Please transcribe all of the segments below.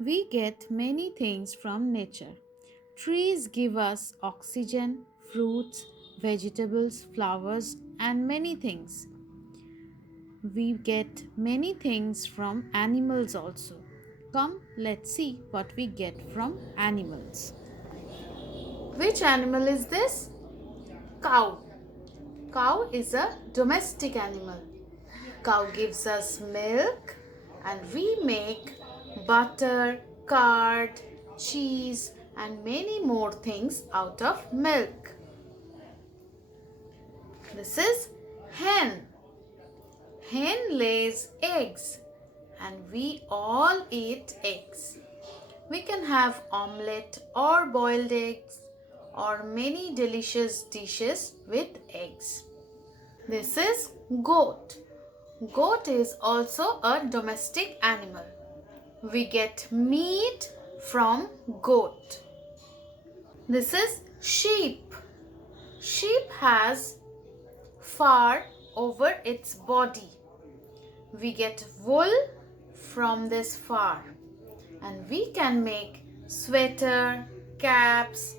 We get many things from nature. Trees give us oxygen, fruits, vegetables, flowers, and many things. We get many things from animals also. Come, let's see what we get from animals. Which animal is this? Cow. Cow is a domestic animal. Cow gives us milk and we make butter, curd, cheese and many more things out of milk. This is hen. Hen lays eggs and we all eat eggs. We can have omelette or boiled eggs or many delicious dishes with eggs. This is goat. Goat is also a domestic animal. We get meat from goat. This is sheep. Sheep has fur over its body. We get wool from this fur and we can make sweater, caps,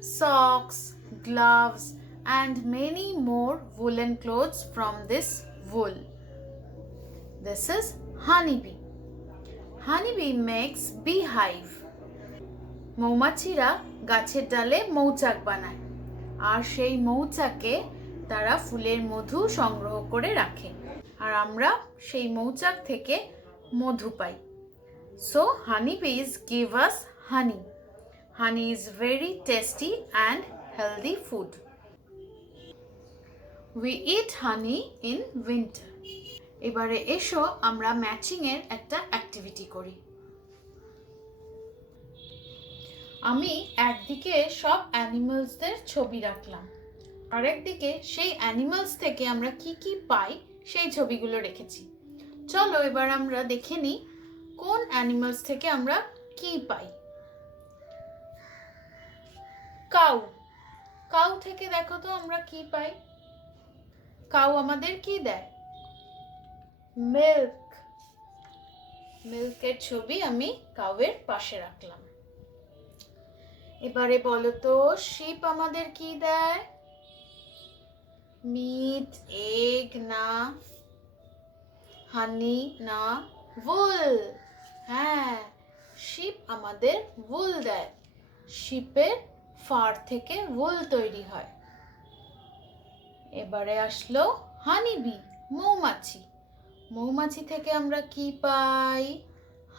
socks, gloves and many more woolen clothes from this wool. This is honeybee. Honeybee makes beehive. মৌমাছিরা গাছের ডালে মৌচাক বানায় আর সেই মৌচাকে তারা ফুলের মধু সংগ্রহ করে রাখে আর আমরা সেই মৌচাক থেকে মধু পাই So honeybees give us honey. Honey is very tasty and healthy food. We eat honey in winter. এবারে এসো আমরা ম্যাচিং এর একটা অ্যাক্টিভিটি করি আমি একদিকে সব অ্যানিমালসদের ছবি রাখলাম আর একদিকে সেই অ্যানিমালস থেকে আমরা কি কি পাই সেই ছবিগুলো রেখেছি চলো এবার আমরা দেখে নিই কোন অ্যানিমালস থেকে আমরা কি পাই কাউ কাউ থেকে দেখো তো আমরা কি পাই কাউ আমাদের কি দেয় মিল্ক মিল্কের ছবি আমি কাউয়ের পাশে রাখলাম এবারে বলো তো শিপ আমাদের কি দেয় মিট এগ না হানি না wool হ্যাঁ শিপ আমাদের wool দেয় শিপের ফার থেকে wool তৈরি হয় এবারে আসলো হানিবি মৌমাছি মৌমাছি থেকে আমরা কি পাই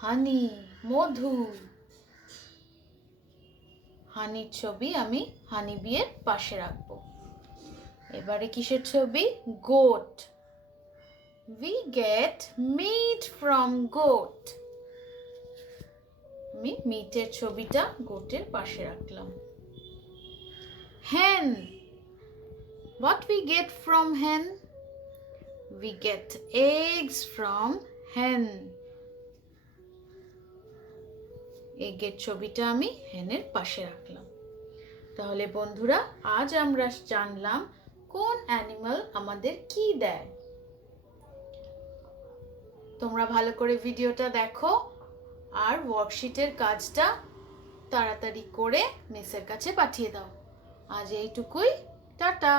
হানি মধু হানির ছবি আমি হানিবি এর পাশে রাখবো এবারে কিসের ছবি goat We get meat from goat. আমি মিটের ছবিটা গোটের পাশে রাখলাম hen what we get from hen we get eggs from hen এগের ছবিটা আমি হেনের পাশে রাখলাম তাহলে বন্ধুরা আজ আমরা জানলাম কোন অ্যানিমাল আমাদের কি দেয় তোমরা ভালো করে ভিডিওটা দেখো আর ওয়ার্কশিটের কাজটা তাড়াতাড়ি করে মিসের কাছে পাঠিয়ে দাও আজ এইটুকুই টাটা